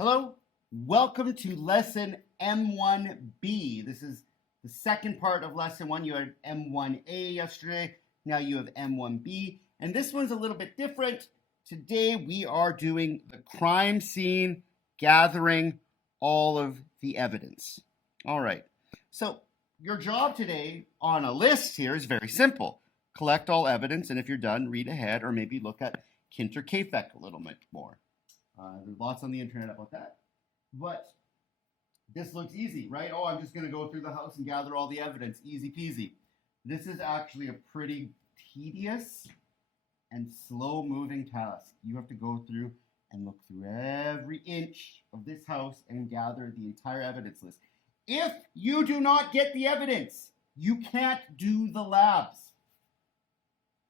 Hello, welcome to lesson M1B. This is the second part of lesson 1. You had M1A yesterday, now you have M1B, and this one's a little bit different. Today we are doing the crime scene, gathering all of the evidence. All right, so your job today on a list here is very simple. Collect all evidence, and if you're done, read ahead or maybe look at Hinterkaifeck a little bit more. There's lots on the internet about that. But this looks easy, right? Oh, I'm just going to go through the house and gather all the evidence. Easy peasy. This is actually a pretty tedious and slow-moving task. You have to go through and look through every inch of this house and gather the entire evidence list. If you do not get the evidence, you can't do the labs.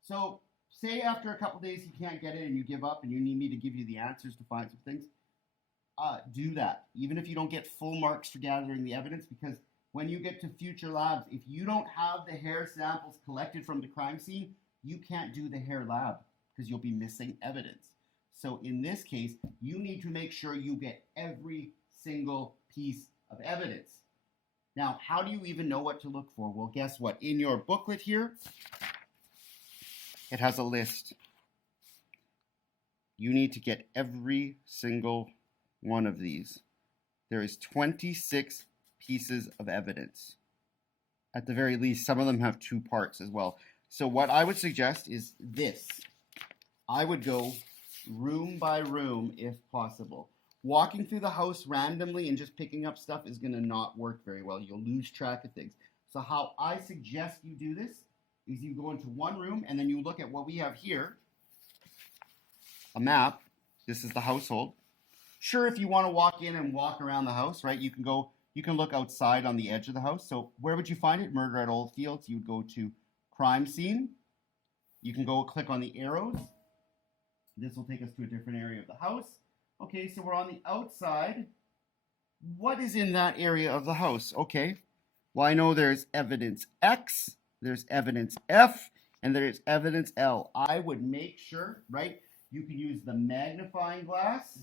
So, say after a couple days you can't get it and you give up and you need me to give you the answers to find some things, do that. Even if you don't get full marks for gathering the evidence, because when you get to future labs, if you don't have the hair samples collected from the crime scene, you can't do the hair lab because you'll be missing evidence. So in this case, you need to make sure you get every single piece of evidence. Now, how do you even know what to look for? Well, guess what? In your booklet here, it has a list. You need to get every single one of these. There is 26 pieces of evidence. At the very least, some of them have 2 parts as well. So what I would suggest is this. I would go room by room if possible. Walking through the house randomly and just picking up stuff is going to not work very well. You'll lose track of things. So how I suggest you do this is you go into one room and then you look at what we have here. A map. This is the household. Sure, if you want to walk in and walk around the house, right, you can look outside on the edge of the house. So where would you find it? Murder at Old Fields. You would go to crime scene. You can go click on the arrows. This will take us to a different area of the house. Okay, so we're on the outside. What is in that area of the house? Okay, well, I know there's evidence X, there's evidence F, and there's evidence L. I would make sure, right, you can use the magnifying glass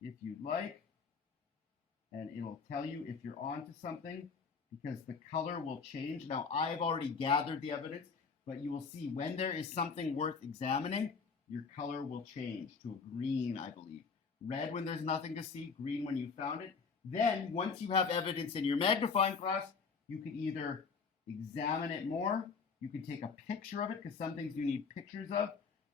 if you'd like, and it'll tell you if you're onto something because the color will change. Now, I've already gathered the evidence, but you will see when there is something worth examining, your color will change to a green, I believe. Red when there's nothing to see, green when you found it. Then, once you have evidence in your magnifying glass, you can either examine it more, you can take a picture of it, because some things you need pictures of.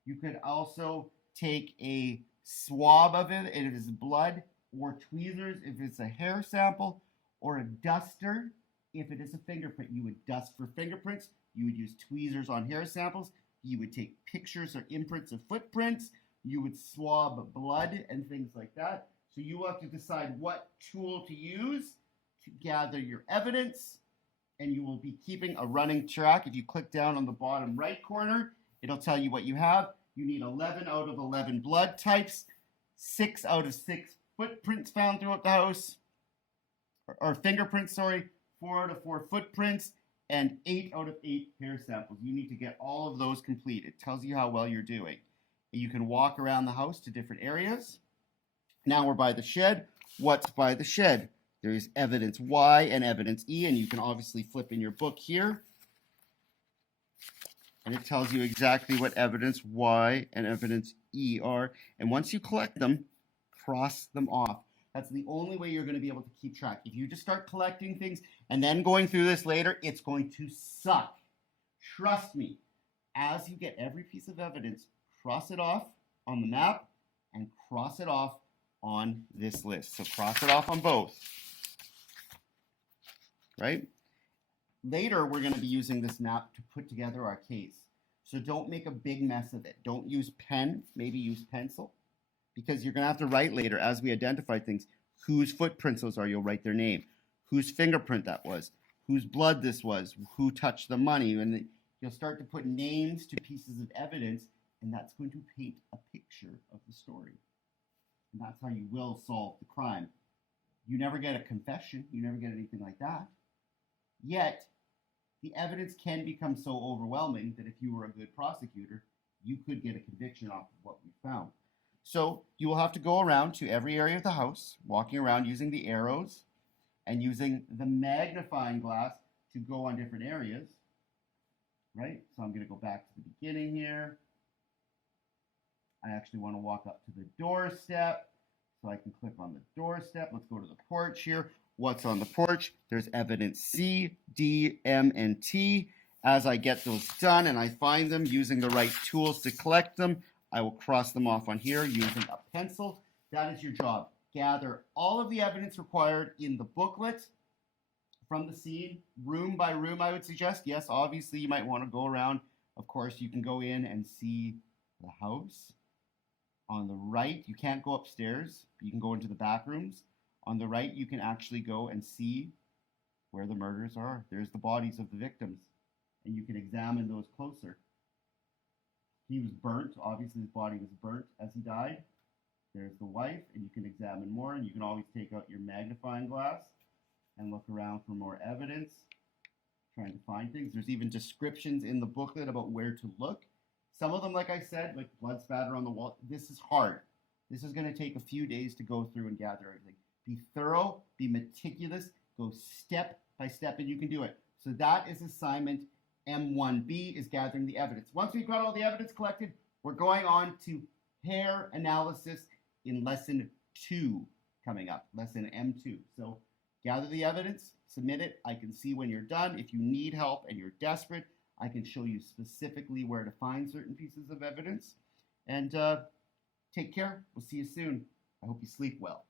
You could also take a swab of it if it's blood, or tweezers if it's a hair sample, or a duster if it is a fingerprint. You would dust for fingerprints, you would use tweezers on hair samples, you would take pictures or imprints of footprints, you would swab blood and things like that. So you will have to decide what tool to use to gather your evidence, and you will be keeping a running track. If you click down on the bottom right corner, it'll tell you what you have. You need 11 out of 11 blood types, 6 out of 6 footprints found throughout the house, or fingerprints, sorry, 4 out of 4 footprints, and 8 out of 8 hair samples. You need to get all of those complete. It tells you how well you're doing. You can walk around the house to different areas. Now we're by the shed. What's by the shed? There is evidence Y and evidence E, and you can obviously flip in your book here. And it tells you exactly what evidence Y and evidence E are. And once you collect them, cross them off. That's the only way you're going to be able to keep track. If you just start collecting things and then going through this later, it's going to suck. Trust me. As you get every piece of evidence, cross it off on the map and cross it off on this list. So cross it off on both. Right? Later, we're going to be using this map to put together our case. So don't make a big mess of it. Don't use pen. Maybe use pencil. Because you're going to have to write later, as we identify things, whose footprints those are. You'll write their name. Whose fingerprint that was. Whose blood this was. Who touched the money. And you'll start to put names to pieces of evidence. And that's going to paint a picture of the story. And that's how you will solve the crime. You never get a confession. You never get anything like that. Yet, the evidence can become so overwhelming that if you were a good prosecutor, you could get a conviction off of what we found. So you will have to go around to every area of the house, walking around using the arrows and using the magnifying glass to go on different areas, right? So I'm going to go back to the beginning here. I actually want to walk up to the doorstep, so I can click on the doorstep. Let's go to the porch here. What's on the porch? There's evidence C, D, M, and T. As I get those done and I find them using the right tools to collect them, I will cross them off on here using a pencil. That is your job. Gather all of the evidence required in the booklet from the scene, room by room, I would suggest. Yes, obviously you might want to go around. Of course, you can go in and see the house. On the right, you can't go upstairs. You can go into the back rooms. On the right, you can actually go and see where the murders are. There's the bodies of the victims, and you can examine those closer. He was burnt. Obviously, his body was burnt as he died. There's the wife, and you can examine more, and you can always take out your magnifying glass and look around for more evidence, trying to find things. There's even descriptions in the booklet about where to look. Some of them, like I said, like blood spatter on the wall, this is hard. This is going to take a few days to go through and gather everything. Be thorough, be meticulous, go step by step, and you can do it. So that is assignment M1B, is gathering the evidence. Once we've got all the evidence collected, we're going on to hair analysis in lesson 2 coming up, lesson M2. So gather the evidence, submit it. I can see when you're done. If you need help and you're desperate, I can show you specifically where to find certain pieces of evidence. And take care. We'll see you soon. I hope you sleep well.